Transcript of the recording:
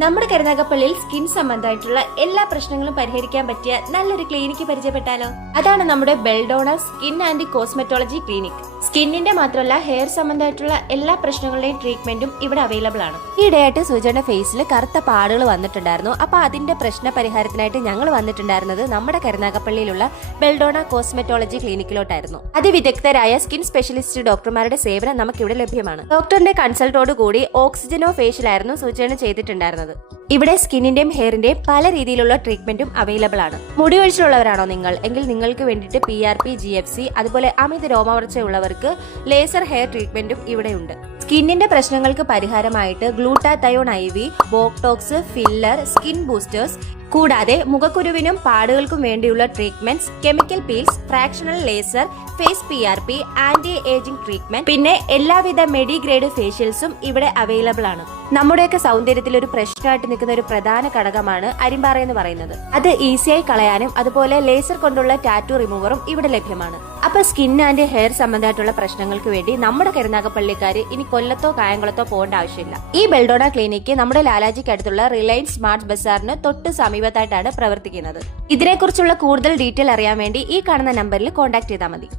നമ്മുടെ കരുനാഗപ്പള്ളിയിൽ സ്കിൻ സംബന്ധമായിട്ടുള്ള എല്ലാ പ്രശ്നങ്ങളും പരിഹരിക്കാൻ പറ്റിയ നല്ലൊരു ക്ലിനിക്ക് പരിചയപ്പെട്ടാലോ? അതാണ് നമ്മുടെ ബെൽഡോണ സ്കിൻ ആൻഡ് കോസ്മെറ്റോളജി ക്ലിനിക്. സ്കിന്നിന്റെ മാത്രമല്ല ഹെയർ സംബന്ധമായിട്ടുള്ള എല്ലാ പ്രശ്നങ്ങളുടെയും ട്രീറ്റ്മെന്റും ഇവിടെ അവൈലബിൾ ആണ്. ഈയിടെയായിട്ട് സുജയുടെ ഫേസിൽ കറുത്ത പാടുകൾ വന്നിട്ടുണ്ടായിരുന്നു. അപ്പൊ അതിന്റെ പ്രശ്ന പരിഹാരത്തിനായിട്ട് ഞങ്ങൾ വന്നിട്ടുണ്ടായിരുന്നത് നമ്മുടെ കരുനാഗപ്പള്ളിയിലുള്ള ബെൽഡോണ കോസ്മെറ്റോളജി ക്ലിനിക്കിലോട്ടായിരുന്നു. അതിവിദഗ്ധരായ സ്കിൻ സ്പെഷ്യലിസ്റ്റ് ഡോക്ടർമാരുടെ സേവനം നമുക്ക് ഇവിടെ ലഭ്യമാണ്. ഡോക്ടറിന്റെ കൺസൾട്ടോട് കൂടി ഓക്സിജനോ ഫേഷ്യലായിരുന്നു സുജയാണ് ചെയ്തിട്ടുണ്ടായിരുന്നത്. ഇവിടെ സ്കിന്നിന്റെയും ഹെയറിന്റെയും പല രീതിയിലുള്ള ട്രീറ്റ്മെന്റും അവൈലബിൾ ആണ്. മുടി ഒഴിച്ചിലുള്ളവരാണോ നിങ്ങൾ എങ്കിൽ നിങ്ങൾക്ക് വേണ്ടിയിട്ട് PRP, GFC അതുപോലെ അമിത രോമവളർച്ചയുള്ളവർക്ക് ലേസർ ഹെയർ ട്രീറ്റ്മെന്റും ഇവിടെയുണ്ട്. സ്കിന്നിന്റെ പ്രശ്നങ്ങൾക്ക് പരിഹാരമായിട്ട് glutathione IV, botox, filler, skin boosters കൂടാതെ മുഖക്കുരുവിനും പാടുകൾക്കും വേണ്ടിയുള്ള treatments, chemical peels, fractional laser, face PRP, anti ageing treatment, പിന്നെ എല്ലാവിധ മെഡിഗ്രേഡ് ഫേഷ്യൽസും ഇവിടെ അവൈലബിൾ ആണ്. നമ്മുടെയൊക്കെ സൗന്ദര്യത്തിൽ ഒരു പ്രശ്നമായിട്ട് നിൽക്കുന്ന ഒരു പ്രധാന ഘടകമാണ് അരിമ്പാറ എന്ന് പറയുന്നത്. അത് ഈസിയായി കളയാനും അതുപോലെ ലേസർ കൊണ്ടുള്ള ടാറ്റു റിമൂവറും ഇവിടെ ലഭ്യമാണ്. അപ്പൊ സ്കിൻ ആൻഡ് ഹെയർ സംബന്ധമായിട്ടുള്ള പ്രശ്നങ്ങൾക്ക് വേണ്ടി നമ്മുടെ കരുനാഗപ്പള്ളിക്കാര് ഇനി കൊല്ലത്തോ കായംകുളത്തോ പോകേണ്ട ആവശ്യമില്ല. ഈ ബെൽഡോണ ക്ലിനിക്ക് നമ്മുടെ ലാലാജിക്ക് അടുത്തുള്ള റിലയൻസ് സ്മാർട്ട് ബസാറിന് തൊട്ട് സമീപത്തായിട്ടാണ് പ്രവർത്തിക്കുന്നത്. ഇതിനെക്കുറിച്ചുള്ള കൂടുതൽ ഡീറ്റെയിൽ അറിയാൻ വേണ്ടി ഈ കാണുന്ന നമ്പറിൽ കോൺടാക്ട് ചെയ്താൽ മതി.